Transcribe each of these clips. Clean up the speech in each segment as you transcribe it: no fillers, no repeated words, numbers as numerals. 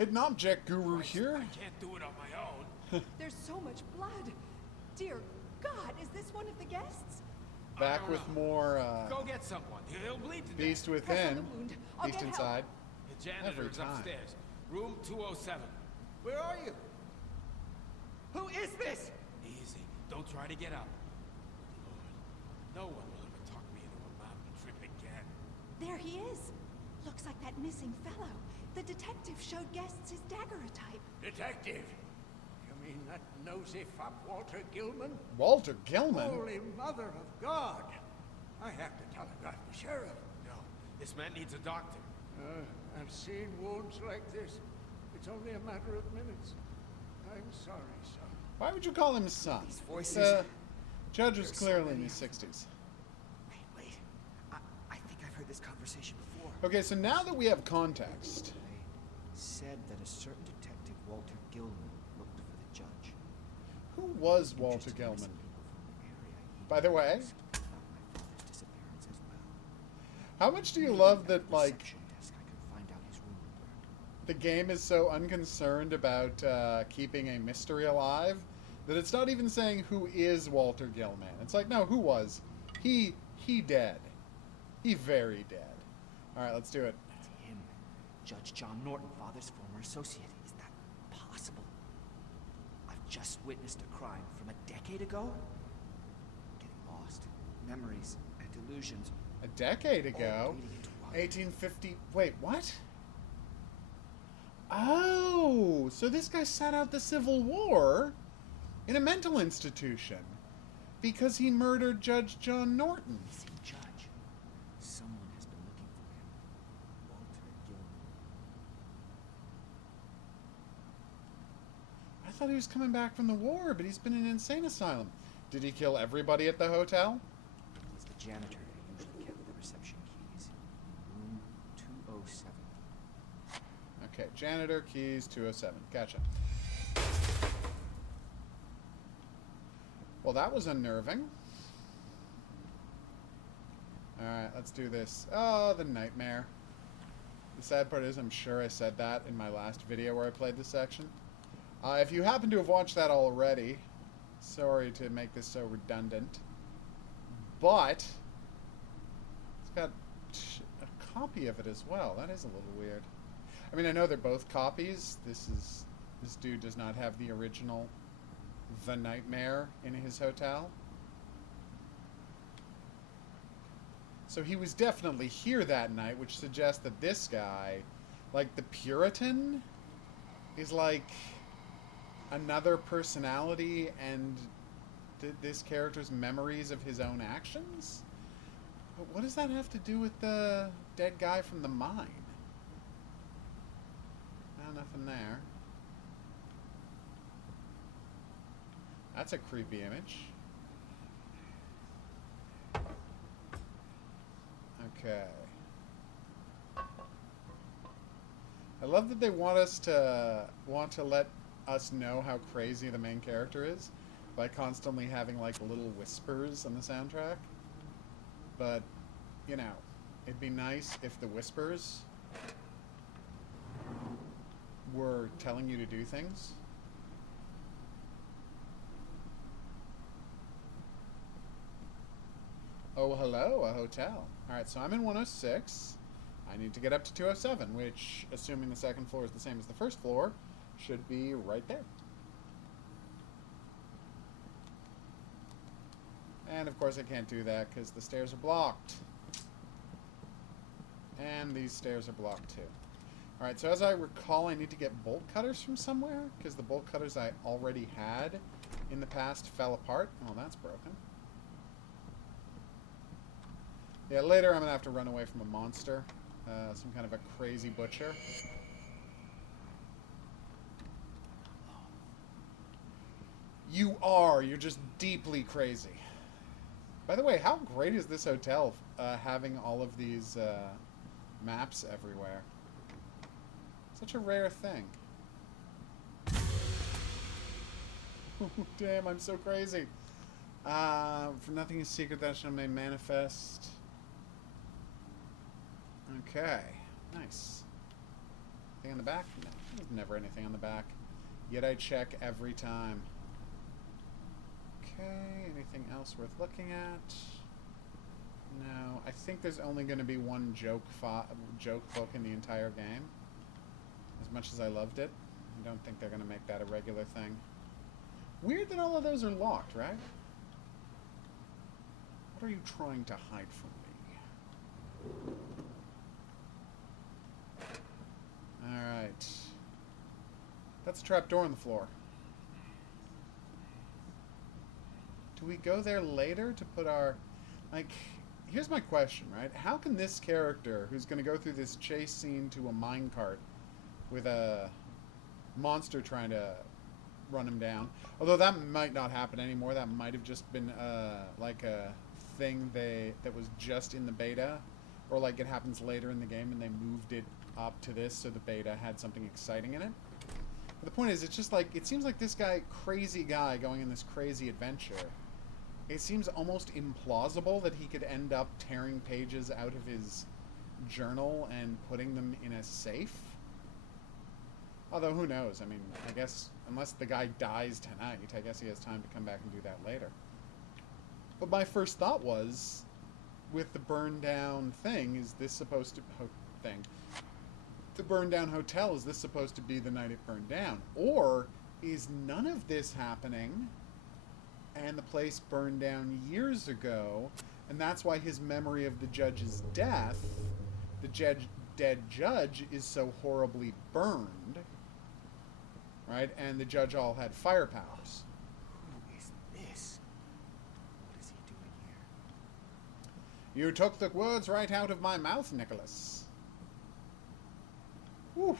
Hidden object guru here. I can't do it on my own. There's so much blood. Dear God, is this one of the guests? Back with more Go get someone. He'll bleed to Beast death. Press on within. the wound. I'll Beast get help. inside. The janitor Every is time. upstairs. Room 207. Where are you? Who is this? Easy. Don't try to get up. Lord, no one will ever talk me into a mountain trip again. There he is. Looks like that missing fellow. The detective showed guests his daguerreotype. Detective. You mean that nosy fop Walter Gilman? Walter Gilman? Holy Mother of God. I have to telegraph the sheriff. No, this man needs a doctor. And seeing wounds like this, it's only a matter of minutes. I'm sorry, son. Why would you call him son? These voices- The judge was There's so clearly in many his of them. 60s. Wait. I think I've heard this conversation before. Okay, so now that we have context, They said that a certain detective, Walter Gilman, looked for the judge. who was Walter Interested in Gilman? some people from the area. He By the way, asked about my father's disappearance as well. how much do you Maybe love at that, the like, reception desk I could find out his room number. the game is so unconcerned about keeping a mystery alive that it's not even saying who is Walter Gilman. It's like, no, who was? He dead. He very dead. Alright, let's do it. It's him. Judge John Norton, father's former associate. Is that possible? I've just witnessed a crime from a decade ago. Getting lost. Memories and delusions. A decade ago? All bleeding into one. 1850... Wait, what? Oh, so this guy sat out the Civil War in a mental institution because he murdered Judge John Norton. Missing judge. Someone has been looking for him. Walter Gilman. I thought he was coming back from the war, but he's been in an insane asylum. Did he kill everybody at the hotel? He's the janitor who usually kept the reception keys. Room 207. Okay, janitor, keys, 207. Gotcha. Well, that was unnerving. Alright, let's do this. Oh, the nightmare. The sad part is I'm sure I said that in my last video where I played this section. If you happen to have watched that already, sorry to make this so redundant, but it's got a copy of it as well. That is a little weird. I mean, I know they're both copies. This dude does not have the original The Nightmare in his hotel. So he was definitely here that night, which suggests that this guy, like the Puritan, is like another personality and this character's memories of his own actions? But what does that have to do with the dead guy from the mine? Nothing there. That's a creepy image. Okay. I love that they want to let us know how crazy the main character is by constantly having like little whispers on the soundtrack. But, you know, it'd be nice if the whispers were telling you to do things. Oh, hello, a hotel. Alright, so I'm in 106. I need to get up to 207, which, assuming the second floor is the same as the first floor, should be right there. And of course I can't do that because the stairs are blocked. And these stairs are blocked too. Alright, so as I recall, I need to get bolt cutters from somewhere, because the bolt cutters I already had in the past fell apart. Oh, that's broken. Yeah, later I'm going to have to run away from a monster. Some kind of a crazy butcher. You are. You're just deeply crazy. By the way, how great is this hotel having all of these maps everywhere? Such a rare thing. Damn, I'm so crazy. For nothing is secret, that shall may manifest. Okay, nice. I think anything on the back? No, there's never anything on the back. Yet I check every time. Okay, anything else worth looking at? No, I think there's only going to be one joke book in the entire game. As much as I loved it, I don't think they're going to make that a regular thing. Weird that all of those are locked, right? What are you trying to hide from me? Alright. That's a trapdoor on the floor. Do we go there later to put our... Like, here's my question, right? How can this character, who's going to go through this chase scene to a minecart with a monster trying to run him down... Although that might not happen anymore. That might have just been, like a thing that was just in the beta. Or, like, it happens later in the game and they moved it up to this so the beta had something exciting in it. But the point is, it's just like... It seems like this guy, crazy guy, going in this crazy adventure... It seems almost implausible that he could end up tearing pages out of his journal and putting them in a safe. Although, who knows? I mean, I guess, unless the guy dies tonight, I guess he has time to come back and do that later. But my first thought was, with the burned down thing, is this supposed to... The burned down hotel, is this supposed to be the night it burned down? Or is none of this happening... and the place burned down years ago, and that's why his memory of the judge's death, the dead judge, is so horribly burned, right? And the judge all had fire powers. Who is this? What is he doing here? You took the words right out of my mouth, Nicholas. Whew.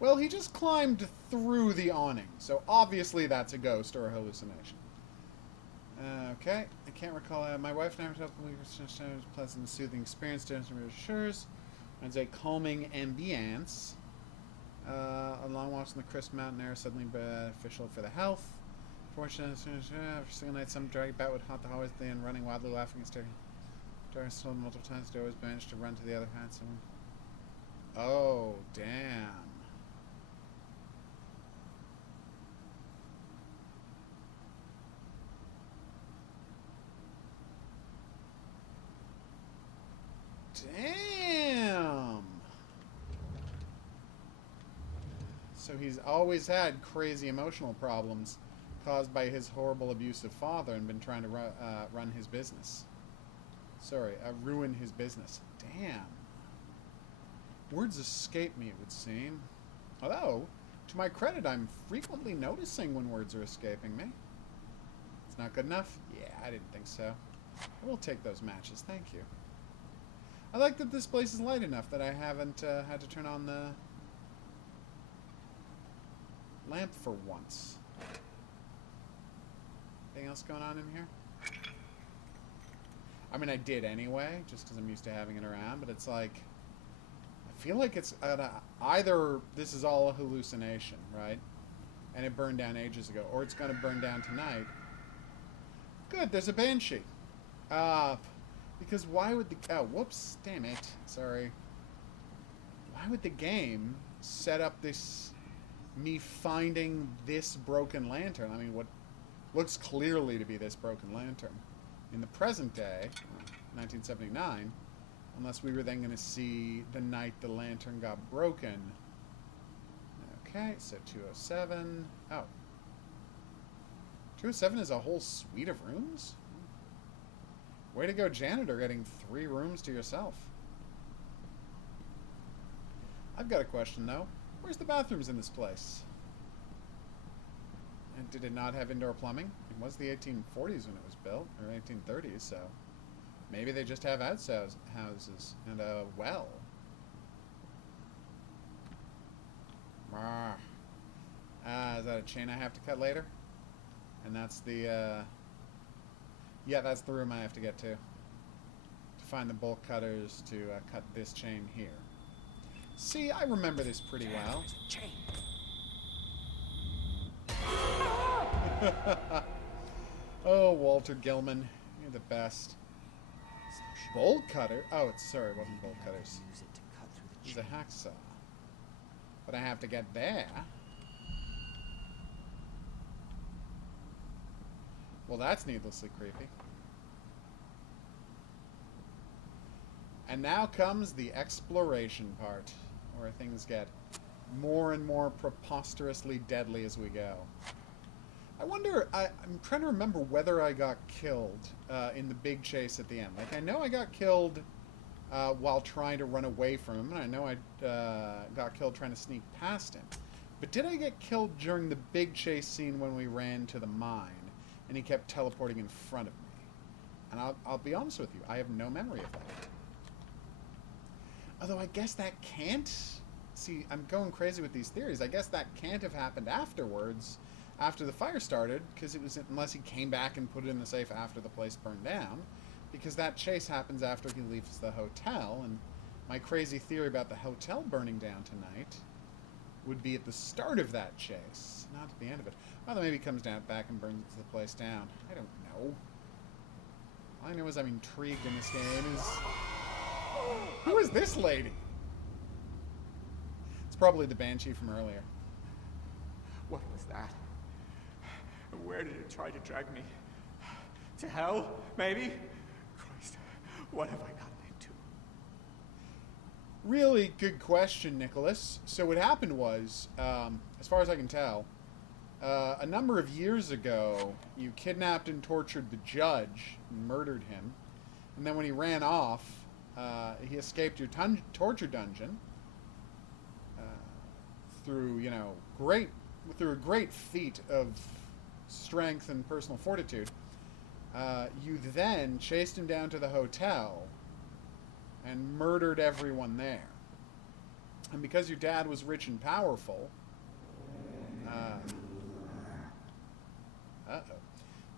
Well, he just climbed through the awning, so obviously that's a ghost or a hallucination. Okay, I can't recall. My wife and I were talking about a pleasant and soothing experience to reassures. It's a calming ambience. A long walk in the crisp mountain air suddenly beneficial for the health. Fortunately, every single night some drag bat would haunt the hallways and running wildly, laughing and staring. Darren told multiple times to always manage to run to the other hand. Someone. Oh, damn. Damn! So he's always had crazy emotional problems caused by his horrible abusive father and been trying to run his business. Sorry, ruin his business. Damn. Words escape me, it would seem. Although, to my credit, I'm frequently noticing when words are escaping me. It's not good enough? Yeah, I didn't think so. I will take those matches, thank you. I like that this place is light enough that I haven't had to turn on the lamp for once. Anything else going on in here? I mean, I did anyway, just because I'm used to having it around, but it's like... I feel like it's... either this is all a hallucination, right? And it burned down ages ago, or it's going to burn down tonight. Good, there's a banshee. Because why would the... Oh, whoops. Damn it. Sorry. Why would the game set up this... me finding this broken lantern? I mean, what looks clearly to be this broken lantern. In the present day, 1979, unless we were then going to see the night the lantern got broken. Okay, so 207. Oh. 207 is a whole suite of rooms? Way to go, janitor, getting 3 rooms to yourself. I've got a question, though. Where's the bathrooms in this place? And did it not have indoor plumbing? It was the 1840s when it was built, or 1830s, so... maybe they just have outhouses and a well. Is that a chain I have to cut later? And that's the, yeah, that's the room I have to get to. find the bolt cutters to cut this chain here. See, I remember this pretty well. There's a chain. Oh, Walter Gilman, you're the best. Bolt cutter? Oh, sorry, it wasn't bolt cutters. Use it to cut through the It's chain. a hacksaw. But I have to get there. Well, that's needlessly creepy. And now comes the exploration part, where things get more and more preposterously deadly as we go. I wonder, I'm trying to remember whether I got killed in the big chase at the end. Like, I know I got killed while trying to run away from him, and I know I got killed trying to sneak past him. But did I get killed during the big chase scene when we ran to the mine, and he kept teleporting in front of me? And I'll be honest with you, I have no memory of that. Although I guess that can't... See, I'm going crazy with these theories. I guess that can't have happened afterwards, after the fire started, because it was... Unless he came back and put it in the safe after the place burned down, because that chase happens after he leaves the hotel, and my crazy theory about the hotel burning down tonight would be at the start of that chase, not at the end of it. Well, maybe he comes down back and burns the place down. I don't know. All I know is I'm intrigued in this game is... Who is this lady? It's probably the Banshee from earlier. What was that? Where did it try to drag me? To hell, maybe? Christ, what have I gotten into? Really good question, Nicholas. So what happened was, as far as I can tell, a number of years ago, you kidnapped and tortured the judge, and murdered him, and then when he ran off, he escaped your torture dungeon through, you know, through a great feat of strength and personal fortitude. You then chased him down to the hotel and murdered everyone there. And because your dad was rich and powerful,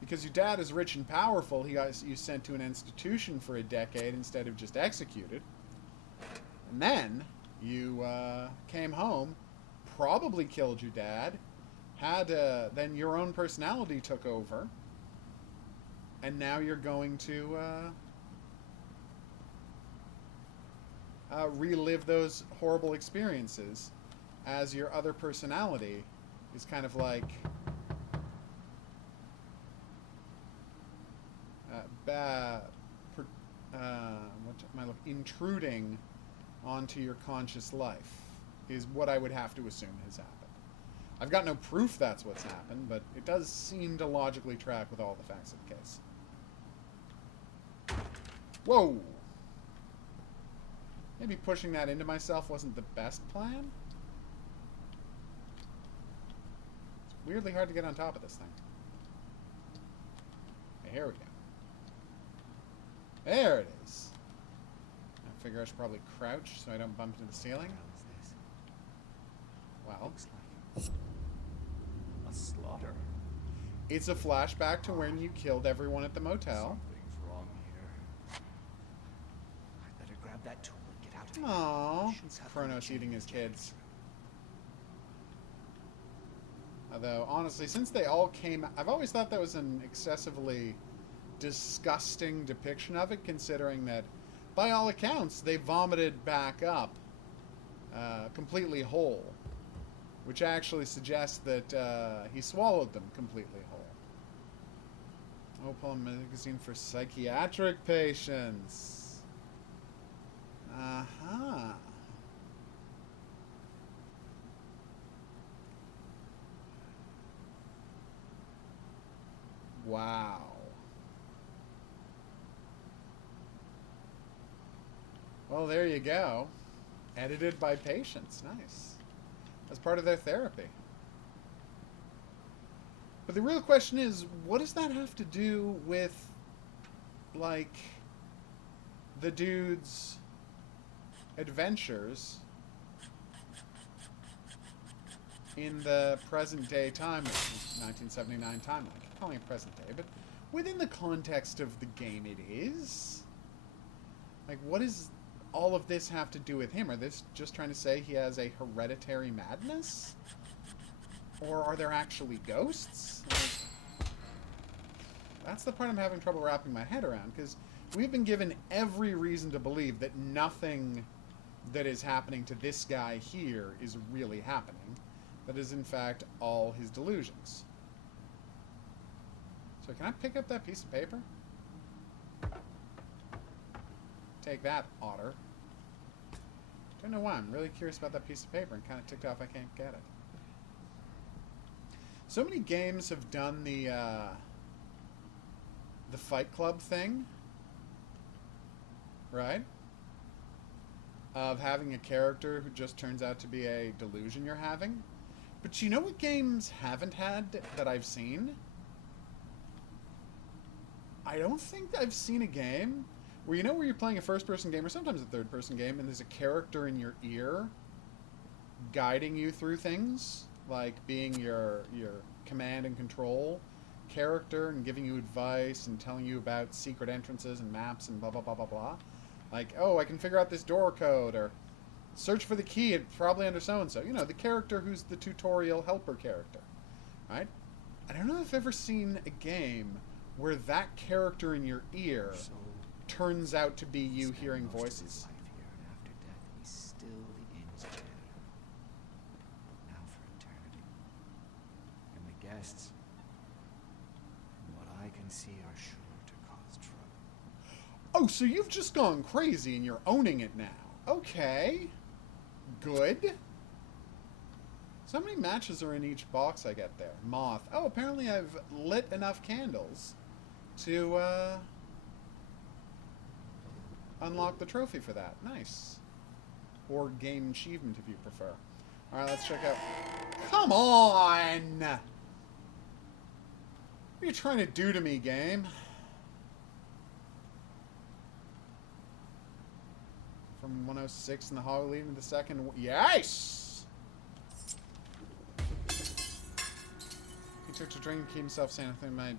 because your dad is rich and powerful, he got you sent to an institution for a decade instead of just executed. And then you came home, probably killed your dad, then your own personality took over, and now you're going to relive those horrible experiences as your other personality is kind of like intruding onto your conscious life is what I would have to assume has happened. I've got no proof that's what's happened, but it does seem to logically track with all the facts of the case. Whoa! Maybe pushing that into myself wasn't the best plan? It's weirdly hard to get on top of this thing. Okay, here we go. There it is. I figure I should probably crouch so I don't bump into the ceiling. Well, Looks like a slaughter. it's a flashback to when you killed everyone at the motel. Something's wrong here. I better grab that tool and get out of here. Aww, Should it's cut through the Kronos chain eating of his chains. kids. Although, honestly, since they all came... I've always thought that was an excessively disgusting depiction of it, considering that, by all accounts, they vomited back up completely whole, which actually suggests that he swallowed them completely whole. Opal magazine for psychiatric patients. Uh-huh. Wow. Well, there you go. Edited by patients. Nice. As part of their therapy. But the real question is, what does that have to do with, like, the dude's adventures in the present-day time, 1979 timeline? I'm calling it present day, but within the context of the game it is. Like, what does all of this have to do with him? Are they just trying to say he has a hereditary madness? Or are there actually ghosts? Like, that's the part I'm having trouble wrapping my head around, because we've been given every reason to believe that nothing that is happening to this guy here is really happening. That is, in fact, all his delusions. So can I pick up that piece of paper? Take that, otter. Don't know why. I'm really curious about that piece of paper and kind of ticked off I can't get it. So many games have done the Fight Club thing, right? Of having a character who just turns out to be a delusion you're having. But you know what games haven't had that I've seen? I don't think I've seen a game where, you know, where you're playing a first-person game or sometimes a third-person game and there's a character in your ear guiding you through things, like being your command and control character and giving you advice and telling you about secret entrances and maps and blah, blah, blah, blah, blah. Like, oh, I can figure out this door code, or search for the key, it's probably under so-and-so. You know, the character who's the tutorial helper character, right? I don't know if I've ever seen a game where that character in your ear turns out to be you hearing voices. Life here, and after death, he's still the inn's jailer. Now for eternity. And the guests, from what I can see, are sure to cause trouble. Oh, so you've just gone crazy and you're owning it now. Okay. Good. So how many matches are in each box I get there? Moth. Oh, apparently I've lit enough candles to unlock the trophy for that. Nice. Or game achievement if you prefer. Alright, let's check out... Come on! What are you trying to do to me, game? From 106 in the hallway leading to the second... Yes! He took to drink to keep himself sane. I think might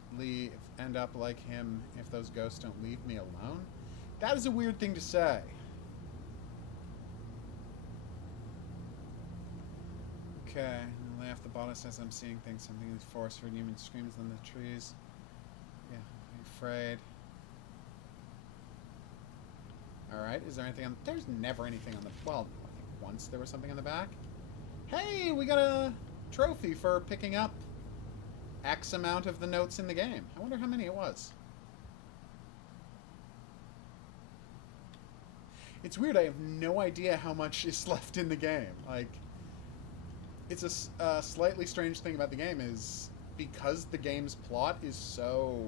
end up like him if those ghosts don't leave me alone. That is a weird thing to say. Okay, and lay off the bottom says I'm seeing things. Something in the forest, heard human screams in the trees. Yeah, I'm afraid. Alright, is there anything on... There's never anything on the... Well, I think once there was something on the back. Hey, we got a trophy for picking up X amount of the notes in the game. I wonder how many it was. It's weird, I have no idea how much is left in the game. Like, it's a slightly strange thing about the game is because the game's plot is so...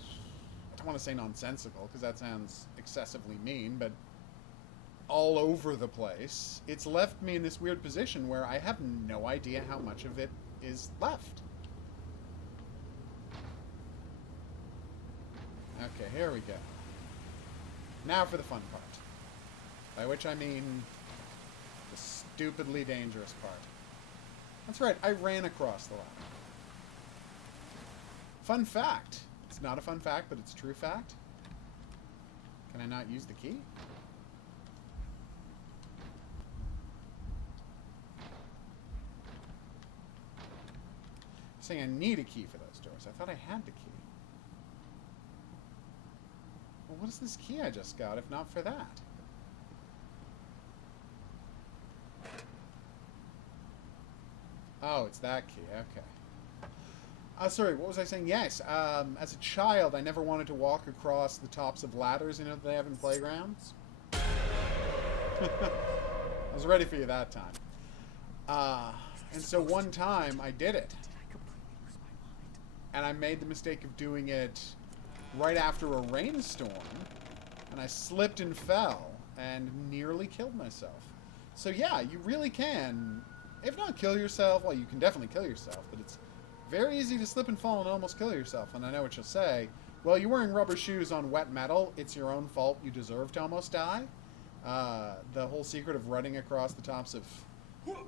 I don't want to say nonsensical, because that sounds excessively mean, but all over the place, it's left me in this weird position where I have no idea how much of it is left. Okay, here we go. Now for the fun part. By which I mean the stupidly dangerous part. That's right, I ran across the ladder. Fun fact. It's not a fun fact, but it's a true fact. Can I not use the key? You're saying I need a key for those doors. I thought I had the key. Well, what is this key I just got, if not for that? Oh, it's that key. Okay. Sorry, what was I saying? Yes, as a child, I never wanted to walk across the tops of ladders, you know, that they have in playgrounds. I was ready for you that time. And so one time, I did it. And I made the mistake of doing it right after a rainstorm. And I slipped and fell and nearly killed myself. So yeah, you really can, if not kill yourself, well, you can definitely kill yourself, but it's very easy to slip and fall and almost kill yourself. And I know what you'll say. Well, you're wearing rubber shoes on wet metal. It's your own fault. You deserve to almost die. The whole secret of running across the tops of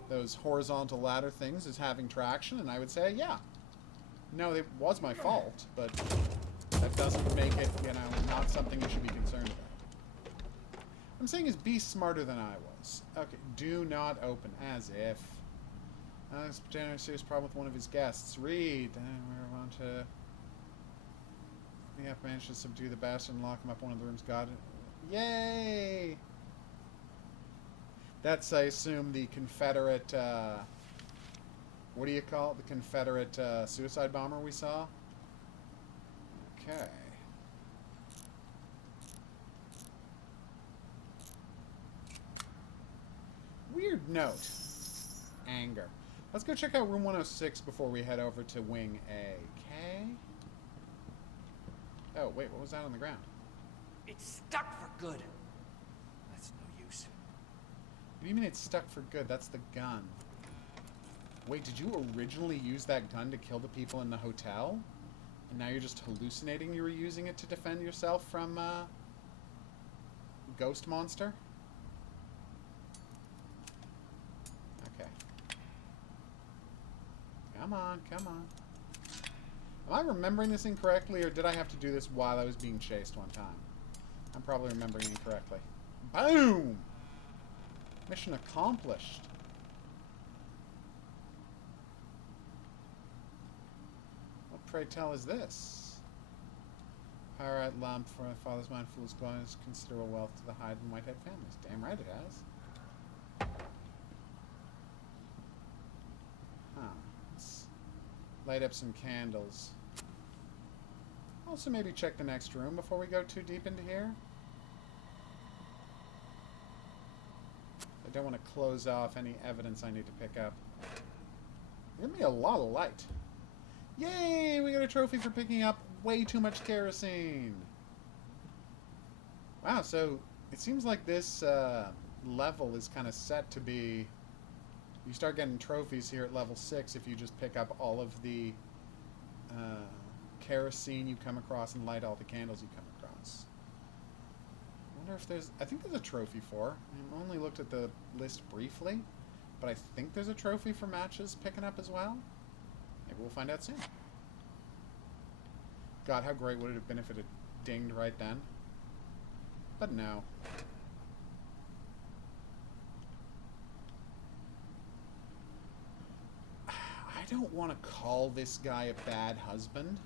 those horizontal ladder things is having traction. And I would say, yeah. No, it was my fault, but that doesn't make it, you know, not something you should be concerned about. I'm saying is be smarter than I was. Okay, do not open. As if. Alex Tanner had a serious problem with one of his guests. Read. We're on to... We have managed to subdue the bastard and lock him up in one of the rooms. God. Yay! That's, I assume, the Confederate... what do you call it? The Confederate suicide bomber we saw? Okay. Weird note. Anger. Let's go check out room 106 before we head over to wing A. Okay? Oh, wait, what was that on the ground? It's stuck for good. That's no use. What do you mean it's stuck for good? That's the gun. Wait, did you originally use that gun to kill the people in the hotel? And now you're just hallucinating you were using it to defend yourself from, Ghost Monster? Okay. Come on, come on. Am I remembering this incorrectly, or did I have to do this while I was being chased one time? I'm probably remembering incorrectly. Boom! Mission accomplished. What, pray tell, is this? Pyrite lump for my father's mind fool's glowing considerable wealth to the Hyde and Whitehead families. Damn right it has. Huh. Let's light up some candles. Also maybe check the next room before we go too deep into here. I don't want to close off any evidence I need to pick up. Give me a lot of light. Yay! We got a trophy for picking up way too much kerosene. Wow, so it seems like this level is kind of set to be... You start getting trophies here at level 6 if you just pick up all of the kerosene you come across and light all the candles you come across. I wonder if there's... I think there's a trophy for. I only looked at the list briefly, but I think there's a trophy for matches picking up as well. Maybe we'll find out soon. God, how great would it have been if it had dinged right then? But no. I don't want to call this guy a bad husband.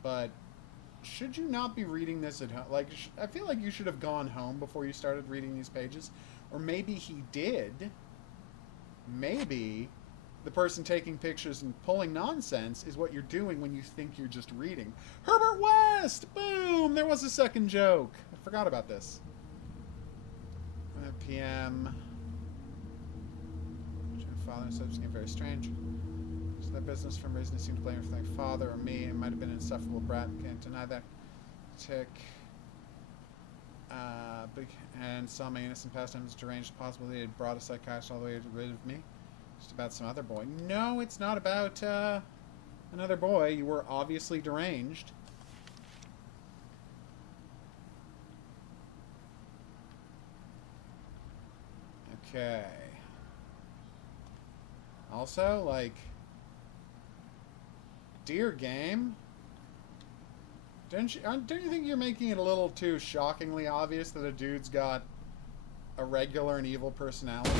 But should you not be reading this at home? Like, I feel like you should have gone home before you started reading these pages. Or maybe he did. Maybe the person taking pictures and pulling nonsense is what you're doing when you think you're just reading. Herbert West! Boom! There was a second joke. I forgot about this. PM. Father and subject became very strange. So that business from reason seemed to blame everything father or me. It might have been an insufferable brat. Can't deny that. Tick. And saw my innocent pastimes deranged. Possibly they had brought a psychiatrist all the way rid of me. Just about some other boy. No, it's not about another boy. You were obviously deranged. Okay. Also, like, dear game, don't you think you're making it a little too shockingly obvious that a dude's got a regular and evil personality?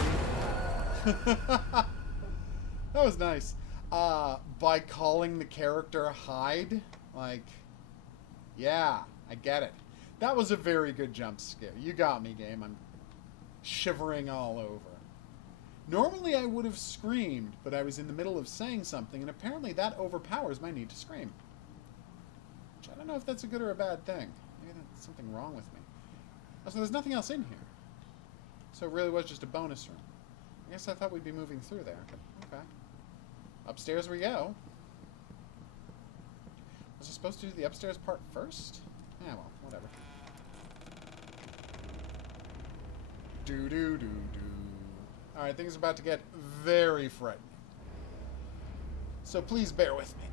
That was nice. By calling the character Hyde, like, yeah, I get it. That was a very good jump scare. You got me, game. I'm shivering all over. Normally I would have screamed, but I was in the middle of saying something, and apparently that overpowers my need to scream. Which I don't know if that's a good or a bad thing. Maybe there's something wrong with me. Oh, so there's nothing else in here. So it really was just a bonus room. I guess I thought we'd be moving through there. Okay. Upstairs we go. Was I supposed to do the upstairs part first? Yeah, well, whatever. Do-do-do-do. Alright, things are about to get very frightening. So please bear with me.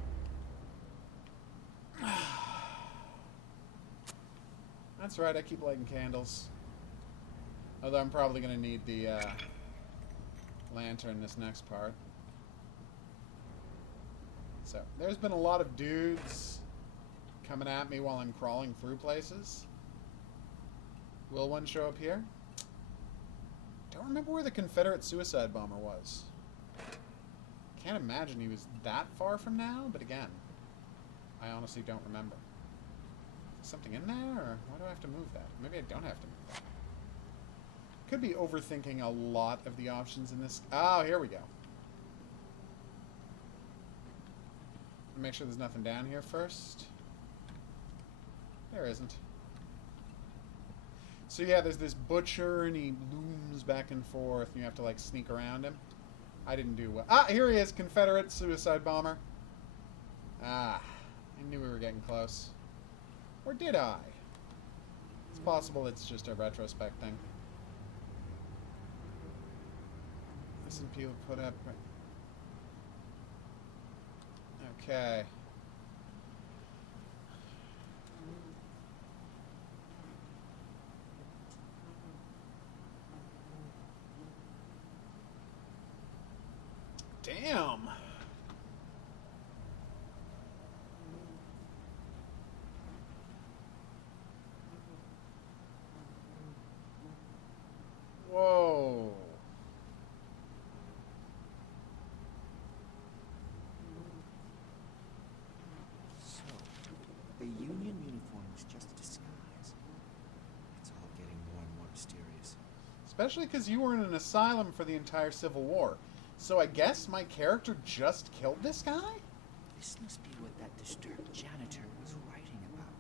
That's right, I keep lighting candles. Although I'm probably going to need the lantern this next part. So, there's been a lot of dudes coming at me while I'm crawling through places. Will one show up here? Don't remember where the Confederate suicide bomber was. Can't imagine he was that far from now, but again, I honestly don't remember. Something in there, or why do I have to move that? Maybe I don't have to move that. Could be overthinking a lot of the options in this. Oh, here we go. Make sure there's nothing down here first. There isn't. So yeah, there's this butcher, and he looms back and forth, and you have to, like, sneak around him. I didn't do well. Ah, here he is, Confederate suicide bomber. Ah, I knew we were getting close. Or did I? It's possible it's just a retrospect thing. Listen, people put up... Okay. Damn. Whoa. So, the Union uniform was just a disguise. It's all getting more and more mysterious. Especially because you were in an asylum for the entire Civil War. So I guess my character just killed this guy? This must be what that disturbed janitor was writing about.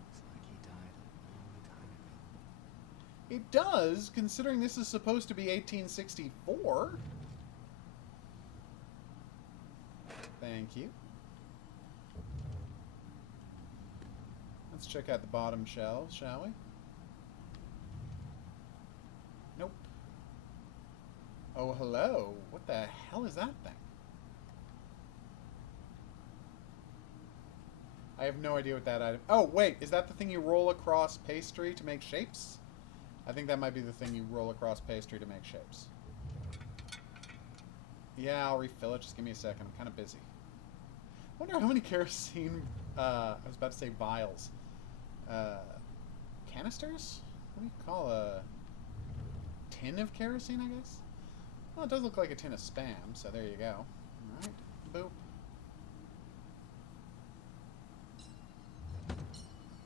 Looks like he died a long time ago. It does, considering this is supposed to be 1864. Thank you. Let's check out the bottom shelves, shall we? Nope. Oh, hello. What the hell is that thing? I have no idea what that item... Oh, wait. Is that the thing you roll across pastry to make shapes? I think that might be the thing you roll across pastry to make shapes. Yeah, I'll refill it. Just give me a second. I'm kind of busy. I wonder how many kerosene... I was about to say vials. Canisters? What do you call a... tin of kerosene, I guess? Well, it does look like a tin of Spam, so there you go. Alright, boop.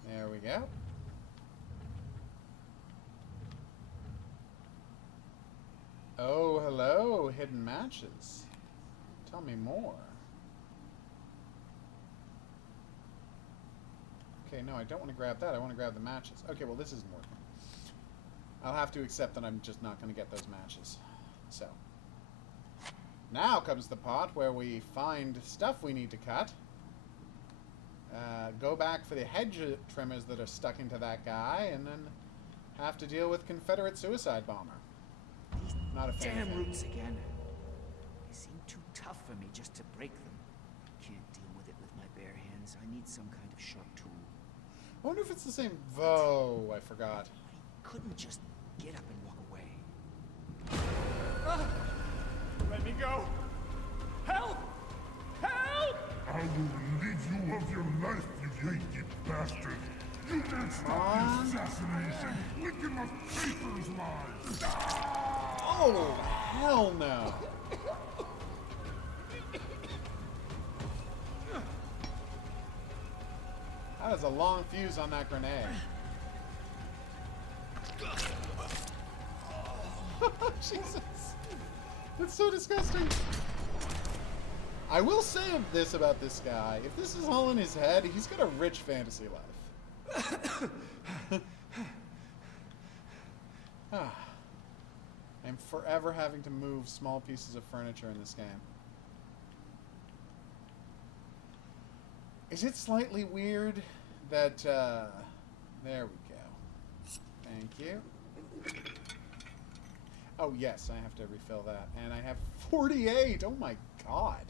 There we go. Oh, hello, hidden matches. Tell me more. Okay, no, I don't want to grab that. I want to grab the matches. Okay, well, this isn't working. I'll have to accept that I'm just not going to get those matches. So, now comes the part where we find stuff we need to cut. Go back for the hedge trimmers that are stuck into that guy, and then have to deal with Confederate suicide bomber. These Not a fan damn of it. roots again. They seem too tough for me just to break them. Can't deal with it with my bare hands. I need some kind of sharp tool. I wonder if it's the same... Oh, I forgot. I couldn't just get up and walk away. Let me go! Help! Help! I will relieve you of your life, you Yankee bastard! You can't stop the assassination! Lincoln must pay for his lies! Oh, hell no. That is a long fuse on that grenade. Jesus. That's so disgusting. I will say this about this guy. If this is all in his head, he's got a rich fantasy life. I'm forever having to move small pieces of furniture in this game. Is it slightly weird that, there we go. Thank you. Oh, yes, I have to refill that. And I have 48! Oh my god.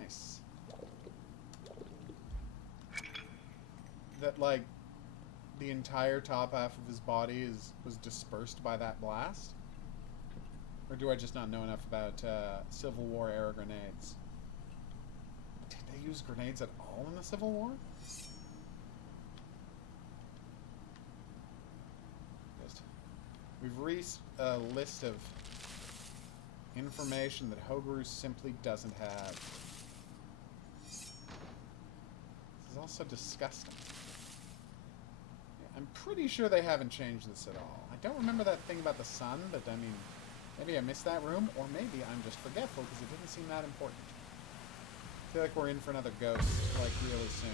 Nice. That, like, the entire top half of his body was dispersed by that blast? Or do I just not know enough about Civil War era grenades? They use grenades at all in the Civil War? We've reached a list of information that Hogaroo simply doesn't have. This is also disgusting. I'm pretty sure they haven't changed this at all. I don't remember that thing about the sun, but I mean, maybe I missed that room, or maybe I'm just forgetful because it didn't seem that important. I feel like we're in for another ghost, like, really soon.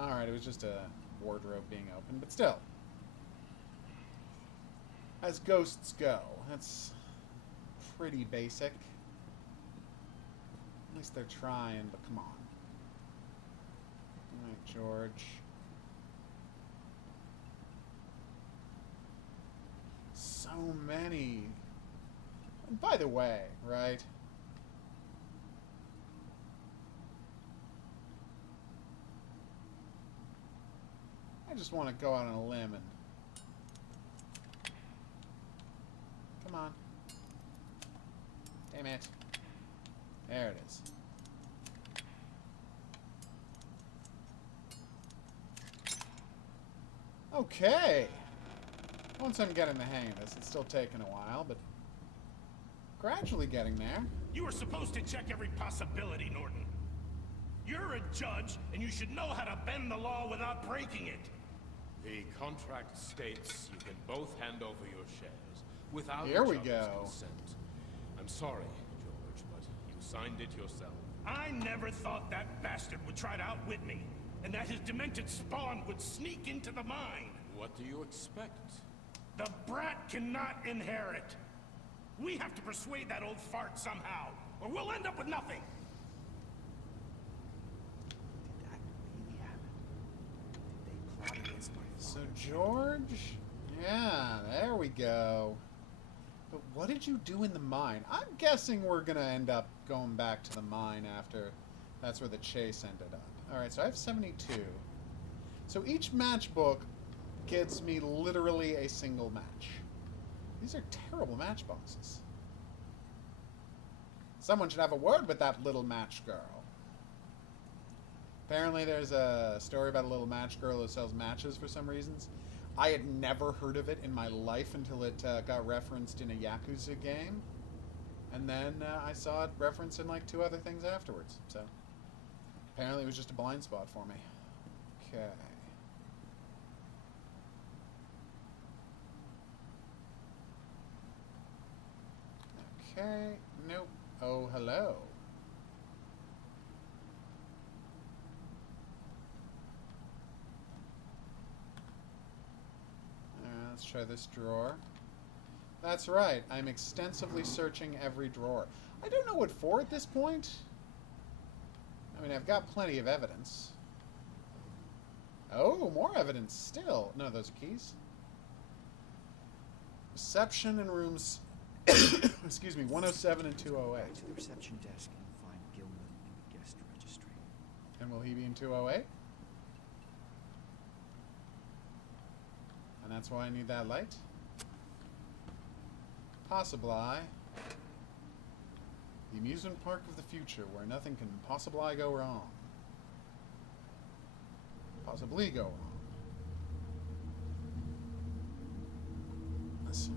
Alright, it was just a wardrobe being open, but still. As ghosts go, that's pretty basic. At least they're trying, but come on. Alright, George. So many. And by the way, right? I just want to go out on a limb and... Come on. Damn it. There it is. Okay. Once I'm getting the hang of this, it's still taking a while, but gradually getting there. You were supposed to check every possibility, Norton. You're a judge, and you should know how to bend the law without breaking it. The contract states you can both hand over your shares without Here we each other's go. consent. I'm sorry, George, but you signed it yourself. I never thought that bastard would try to outwit me, and that his demented spawn would sneak into the mine. What do you expect? The brat cannot inherit. We have to persuade that old fart somehow, or we'll end up with nothing. Did that really happen? They plotted against my So father. George, yeah, there we go. But what did you do in the mine? I'm guessing we're gonna end up going back to the mine after that's where the chase ended up. Alright, so I have 72. So each matchbook gets me literally a single match. These are terrible matchboxes. Someone should have a word with that little match girl. Apparently there's a story about a little match girl who sells matches for some reasons. I had never heard of it in my life until it got referenced in a Yakuza game. And then I saw it referenced in like 2 other things afterwards. So apparently it was just a blind spot for me. Okay. Okay. Nope. Oh, hello. Let's try this drawer. That's right. I'm extensively searching every drawer. I don't know what for at this point. I mean, I've got plenty of evidence. Oh, more evidence still. No, those are keys. Reception in rooms... excuse me, 107 and 208. Go to the reception desk and find Gilman in the guest registry. And will he be in 208? And that's why I need that light? Possibly. The amusement park of the future, where nothing can possibly go wrong. Possibly go wrong.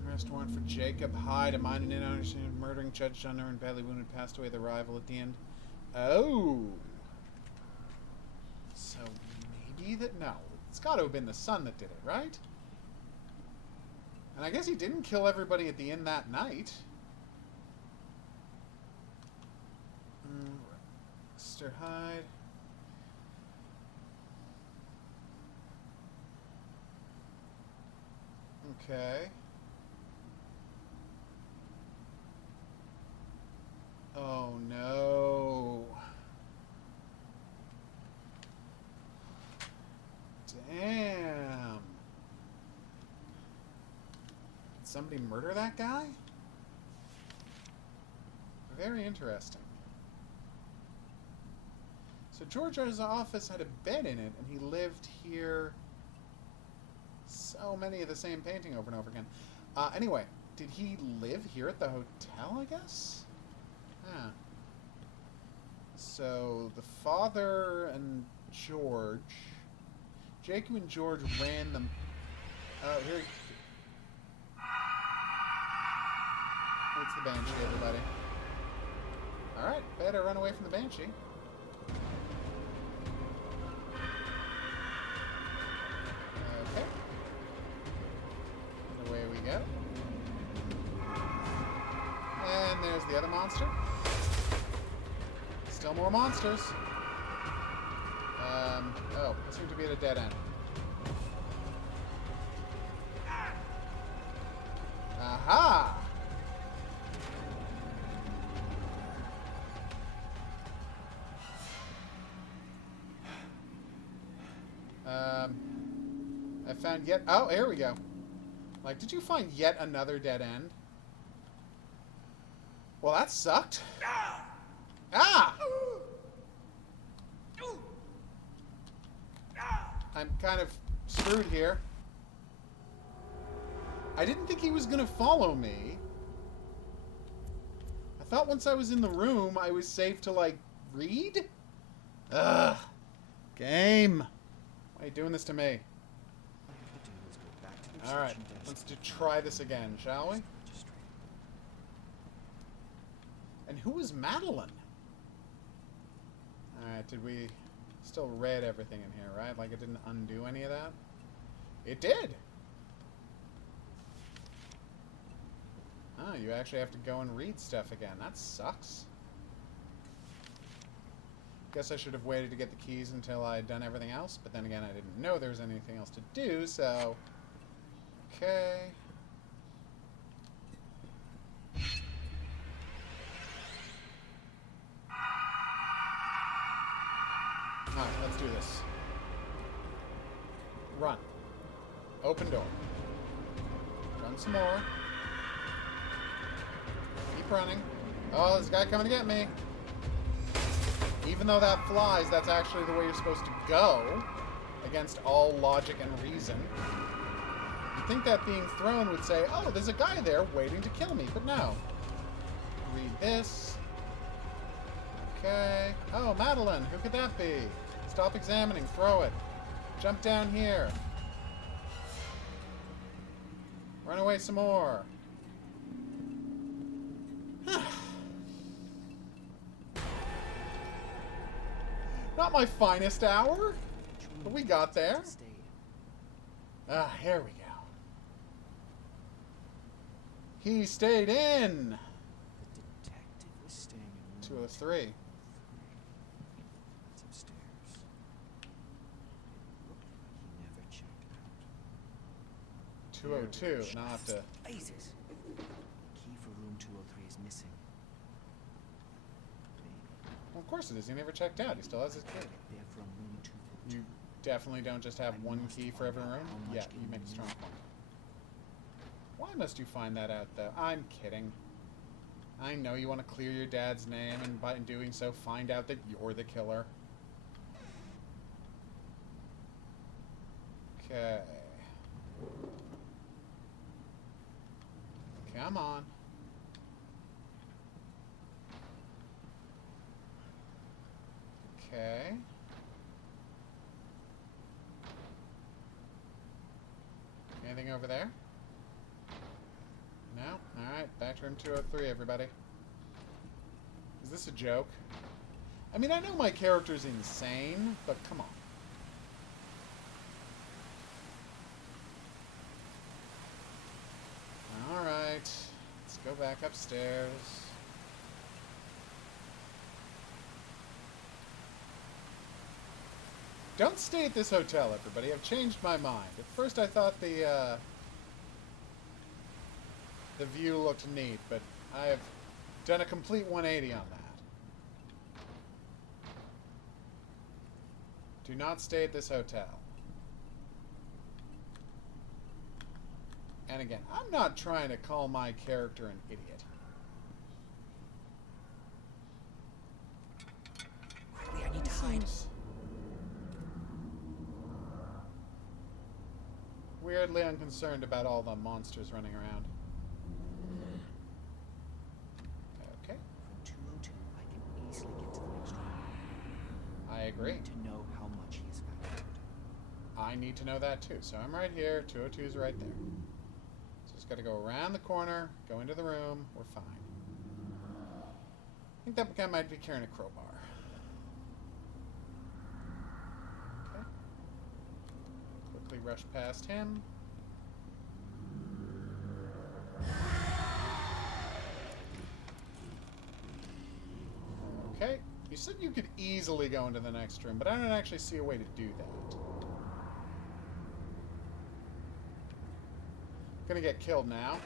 Arrest warrant for Jacob Hyde, a minor in understanding of murdering Judge John Norton, badly wounded, passed away. The rival at the end. Oh. So maybe that... No. It's got to have been the son that did it, right? And I guess he didn't kill everybody at the end that night. Mr. Hyde. Okay. Oh no. Damn. Did somebody murder that guy? Very interesting. So George's office had a bed in it, and he lived here. So many of the same painting over and over again. Anyway, did he live here at the hotel, I guess? Huh. So, the father and George... Jacob and George ran them... Oh, here... It's the Banshee, everybody. Alright, better run away from the Banshee. Okay. And away we go. And there's the other monster. Still more monsters. Oh, seem to be at a dead end. Aha! I found yet... Oh, here we go. Like, did you find yet another dead end? Well, that sucked. Ah! I'm kind of screwed here. I didn't think he was going to follow me. I thought once I was in the room, I was safe to, like, read? Ugh. Game. Why are you doing this to me? Alright, let's try this again, shall we? And who is Madeline? Alright, did we... Still read everything in here, right? Like it didn't undo any of that? It did! Oh, you actually have to go and read stuff again. That sucks. Guess I should have waited to get the keys until I had done everything else, but then again I didn't know there was anything else to do, so... Okay... Alright, let's do this. Run. Open door. Run some more. Keep running. Oh, there's a guy coming to get me. Even though that flies, that's actually the way you're supposed to go. Against all logic and reason. You'd think that being thrown would say, oh, there's a guy there waiting to kill me, but no. Read this. Okay. Oh, Madeline, who could that be? Stop examining, throw it. Jump down here. Run away some more. Not my finest hour, but we got there. Ah, here we go. He stayed in. The detective was staying in 203. It's upstairs. It looked like he never checked out. 202, not to... Jesus! Key for room 203 is missing. Maybe. Well, of course it is. He never checked out. He still has his key. They're from room 202. You definitely don't just have one key for every room? Yeah, you make a strong point. Why must you find that out, though? I'm kidding. I know you want to clear your dad's name, and by doing so, find out that you're the killer. Okay. Come on. Okay. Anything over there? No? Alright, back to room 203, everybody. Is this a joke? I mean, I know my character's insane, but come on. Alright, let's go back upstairs. Don't stay at this hotel, everybody. I've changed my mind. At first I thought the view looked neat, but I have done a complete 180 on that. Do not stay at this hotel. And again, I'm not trying to call my character an idiot. Quickly, I need to hide. Weirdly unconcerned about all the monsters running around. Okay. From 202, I can easily get to the next room. agree. need to know how much he has found out. I need to know that too. So I'm right here. 202 is right there. So just got to go around the corner, go into the room. We're fine. I think that guy might be carrying a crowbar. Okay. Quickly rush past him. Okay. You said you could easily go into the next room, but I don't actually see a way to do that. Gonna get killed now.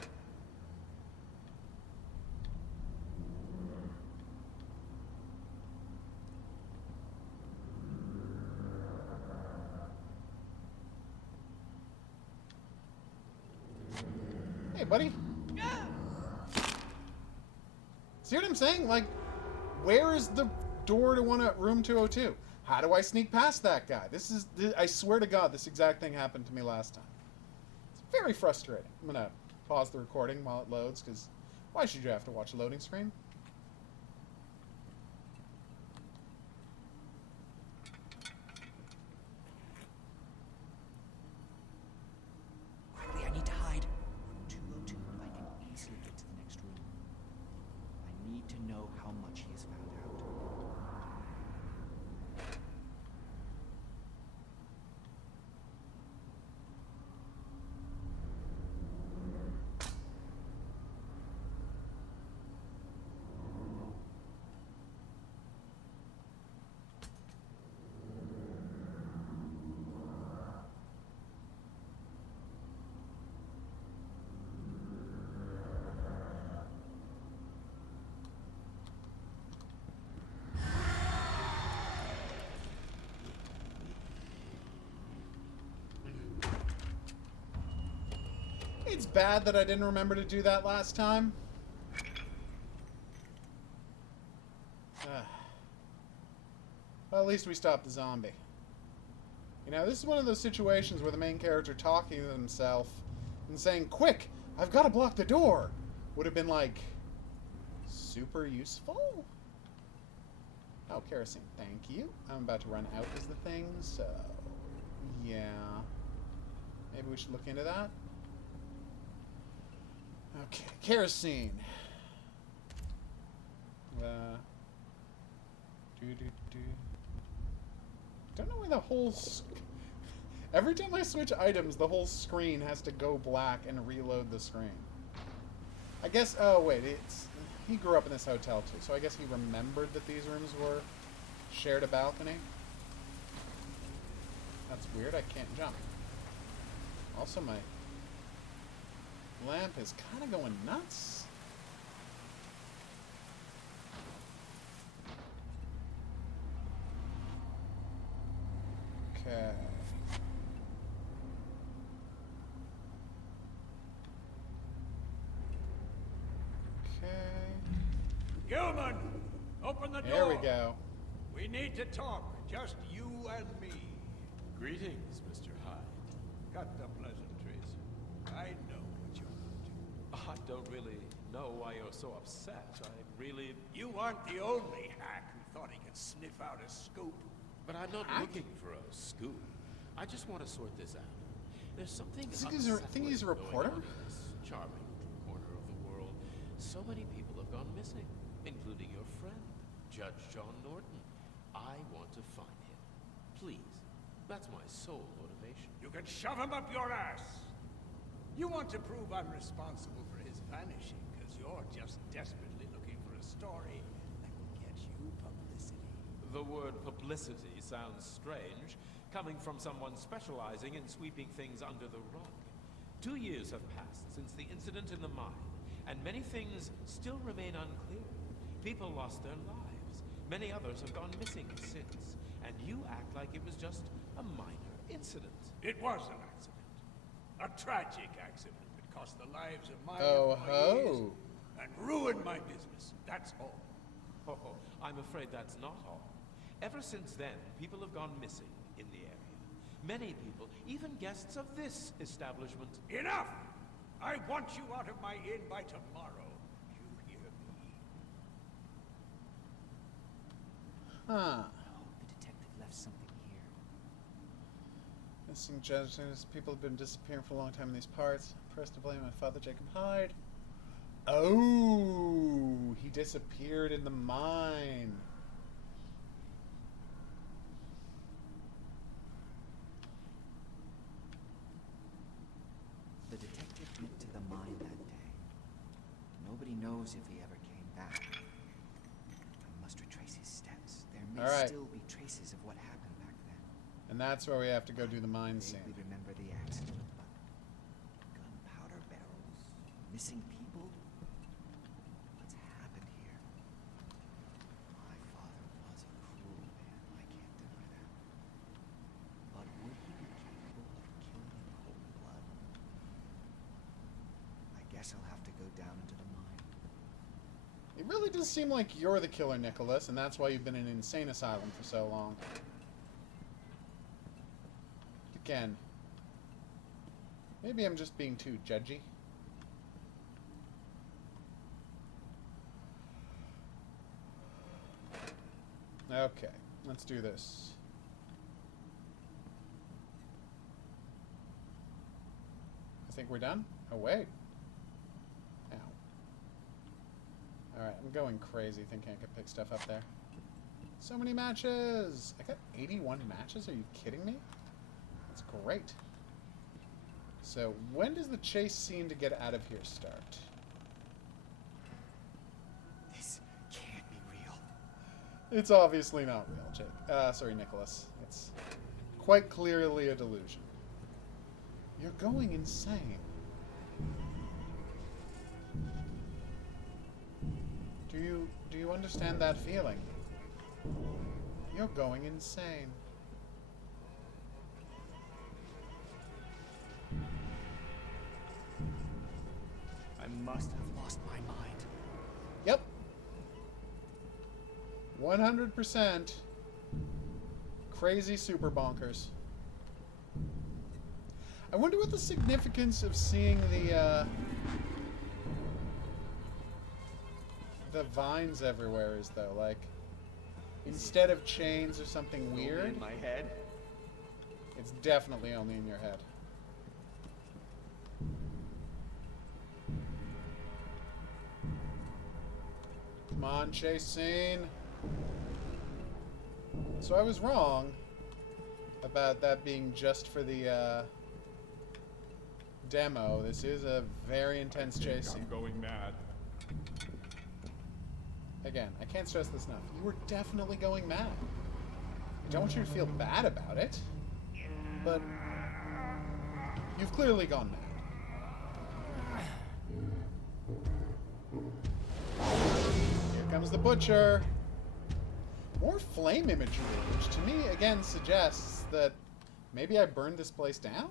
Hey, buddy. See what I'm saying? Like, where is the door to room 202? How do I sneak past that guy? I swear to God, this exact thing happened to me last time. It's very frustrating. I'm gonna pause the recording while it loads, because why should you have to watch a loading screen? Quickly, I need to hide. Room 202, I can easily get to the next room. I need to know how much he has found out. It's bad that I didn't remember to do that last time. Well, at least we stopped the zombie. You know, this is one of those situations where the main character talking to himself and saying, "Quick, I've got to block the door," would have been, like, super useful. Oh, kerosene, thank you. I'm about to run out is the thing, so yeah. Maybe we should look into that. Okay, kerosene. Don't know why the whole... Every time I switch items, the whole screen has to go black and reload the screen. I guess... Oh, wait. He grew up in this hotel, too, so I guess he remembered that these rooms shared a balcony. That's weird. I can't jump. Also, my lamp is kind of going nuts. Okay. Okay. Gilman, open the door. There we go. We need to talk, just you and me. Greetings, Mr. Hyde. Cut the pleasantries. I know what you're up to. I don't really know why you're so upset. You aren't the only hack who thought he could sniff out a scoop. But I'm not looking for a scoop. I just want to sort this out. There's something Think he's a unsettling reporter? going on in this charming corner of the world. So many people have gone missing, including your friend, Judge John Norton. I want to find him. Please. That's my sole motivation. You can shove him up your ass. You want to prove I'm responsible for his vanishing because you're just desperately looking for a story that will get you publicity. The word publicity sounds strange, coming from someone specializing in sweeping things under the rug. 2 years have passed since the incident in the mine, and many things still remain unclear. People lost their lives. Many others have gone missing since, and you act like it was just a minor incident. It was an accident. A tragic accident that cost the lives of my Oh employees ho! and ruined my business. That's all. Oh, I'm afraid that's not all. Ever since then, people have gone missing in the area. Many people, even guests of this establishment. Enough! I want you out of my inn by tomorrow. You hear me? Huh. The detective left Missing judges. People have been disappearing for a long time in these parts. Pressed to blame my father, Jacob Hyde. Oh, he disappeared in the mine. The detective went to the mine that day. Nobody knows if he ever came back. I must retrace his steps. There may All right. still be traces of what happened back then. And that's where we have to go do the mine scene. Vaguely remember the accident, but gunpowder barrels, missing people. What's happened here? My father was a cruel man. I can't deny that. But would he be capable of killing in cold blood? I guess I'll have to go down into the mine. It really does seem like you're the killer, Nicholas, and that's why you've been in an insane asylum for so long. Again, maybe I'm just being too judgy. Okay, let's do this. I think we're done. Oh, wait. Ow. Alright, I'm going crazy thinking I could pick stuff up there. So many matches! I got 81 matches? Are you kidding me? That's great. So, when does the chase scene to get out of here start? This can't be real. It's obviously not real, Jake. Sorry, Nicholas. It's quite clearly a delusion. You're going insane. Do you understand that feeling? You're going insane. I must have lost my mind. Yep. 100% crazy super bonkers. I wonder what the significance of seeing the vines everywhere is, though. Like, instead of chains or something weird, In my head. it's definitely only in your head. Come on, chase scene. So I was wrong about that being just for the demo. This is a very intense chase scene. I'm going mad. Again, I can't stress this enough. You were definitely going mad. I don't want you to feel bad about it, but you've clearly gone mad. Here comes the butcher. More flame imagery, which to me, again, suggests that maybe I burned this place down?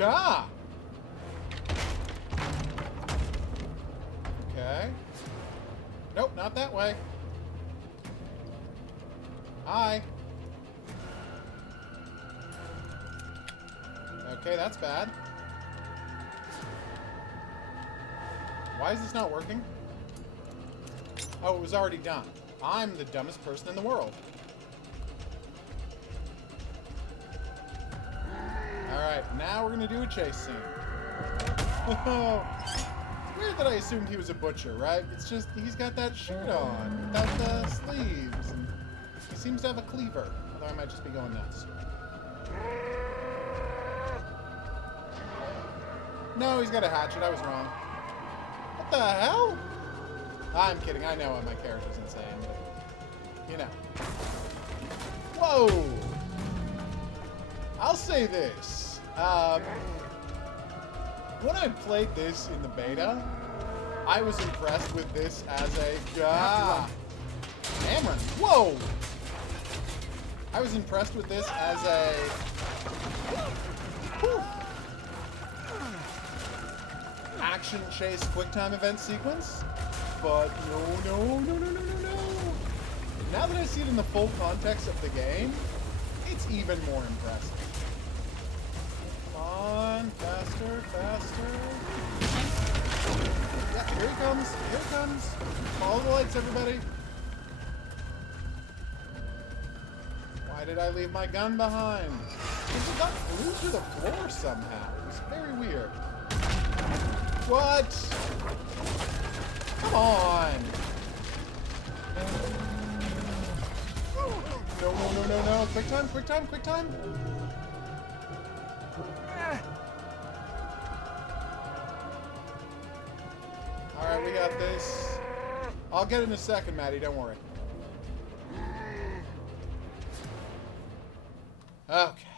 Ah! Okay. Nope, not that way. Hi. Okay, that's bad. Why is this not working? Oh, it was already done. I'm the dumbest person in the world. Alright, now we're gonna do a chase scene. Weird that I assumed he was a butcher, right? It's just, he's got that shirt on, without the sleeves, and he seems to have a cleaver. Although I might just be going nuts. No, he's got a hatchet. I was wrong. What the hell? I'm kidding. I know my character's insane, but, you know. Whoa! I'll say this. When I played this in the beta, I was impressed with this as a... Cameron, whoa! I was impressed with this as a... Whew, action chase quick time event sequence, but no. Now that I see it in the full context of the game, it's even more impressive. Come on, faster. Yeah, here he comes. Follow the lights, everybody. Why did I leave my gun behind? It got flew through the floor somehow. It was very weird. What? Come on. No, no, no, no, no. Quick time, quick time, quick time. Alright, we got this. I'll get it in a second, Maddie. Don't worry. Okay.